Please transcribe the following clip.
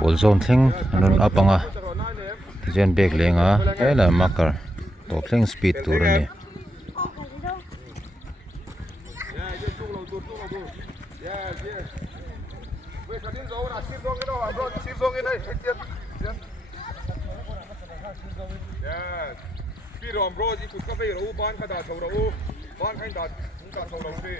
ball zone thing anun apanga tijen back lenga ela makar to thing speed tur aniพี่รอมโรจีกุดก็ไปรู้บ้านขดาเท่าเราบ้านให้ดัดขดาเท่าเราสิ